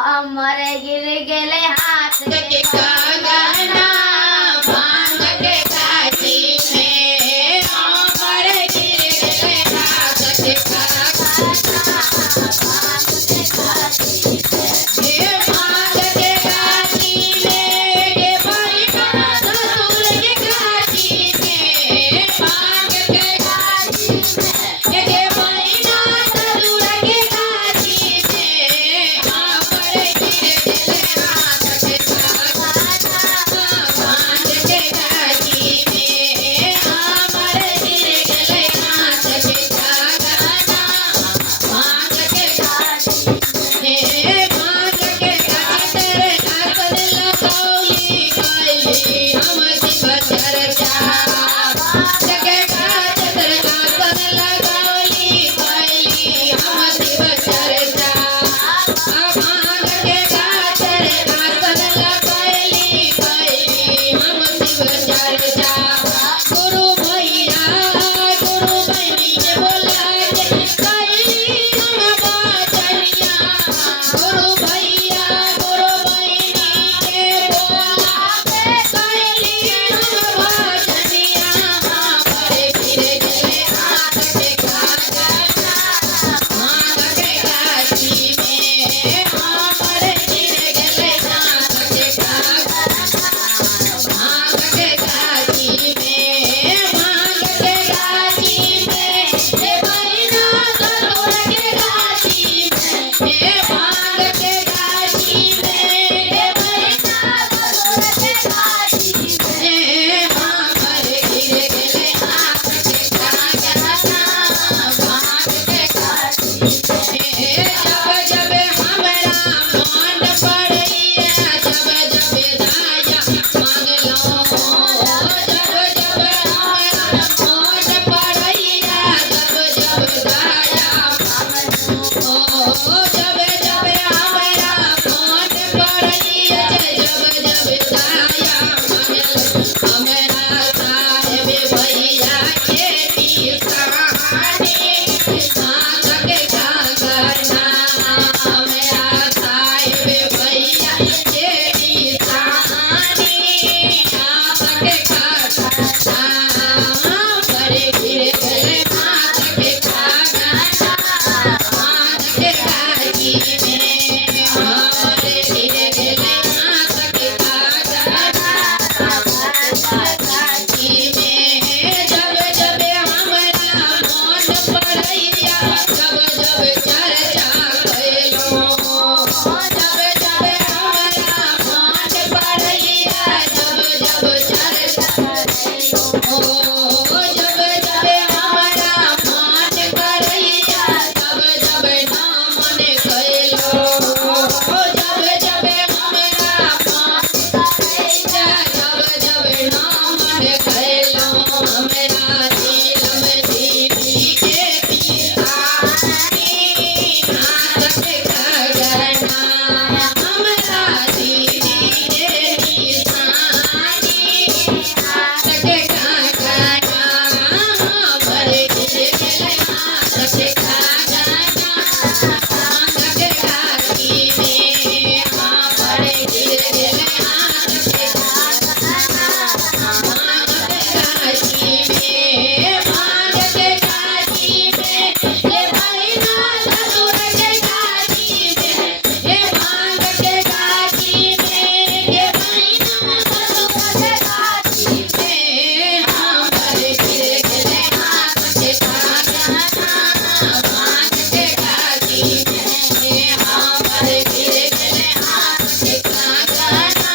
अमर गिर गेले हाथ के कागना भांग के काठी में अमर गिर गेले हाथ के कागना भांग के काठी हे भांग के काठी में के परिणा ससुर के काठी में भांग के काठी में के परिणा ससुर के काठी में अमर गिर गेले हाथ के कागना भांग के काठी में अमर गिर गेले हाथ के कागना भांग के काठी हे भांग के कातर कातर लगौली कैली हम शिव चर्चा भांग के कातर कातर लगौली कैली हम शिव चर्चा भांग के कातर कातर लगौली कैली हम शिव चर्चा गुरु भैया गुरु बहनी के बोला के कैली हम बाचनिया गुरु भैया गुरु बहनी के बोला के कैली हम बाचनिया पर गिर गेले हाथ के कागना भांग के काठी में हमर गिर गेले हाथ के कागना भांग के काठी में भांग के काठी में हे बहिना ससुर के काठी में हे भांग के काठी में हे बहिना ससुर के काठी में हमर गिर गेले हाथ के कागना भांग के काठी हे जब जब हमरा मन पड़ैया जब जब दाया मांगलो जब जब हमरा मन पड़ैया जब जब दाया मांगलो जब जब हमरा मन पड़ैया जब जब दाया मांगलो हमरा साहेब भैया के निशानी भांग के कागना हमरा साहेब भैया के निशानी भांग के कागना पर गिर गेले हाथ के कागना भांग के काठी में हमर गिर गेले हाथ के कागना काठी में जब जब हमरा मन पड़ैया जब जब चर्चा कैलो जब जब हमरा मन पड़ैया जब जब चर्चा कैलो जब जब हमरा मन करैया जब जब नामन कैलो जब जब हमरा मन करैया जब जब नामन कैलो हमरा नीलम दीदी के पितानी हाथ के कागना हमरा दीदी के निशानी हाथ के कागना हमर गिर गेले हाथ के कागना भांग के काठी में हमर गिर गेले हाथ के कागना भांग के काठी में भांग के काठी में हे बहिना ससुर के काठी में हे भांग के काठी में हे बहिना ससुर के काठी में हमर गिर गेले हाथ के कागना भांग के काठी में हमर गिर गेले हाथ के कागना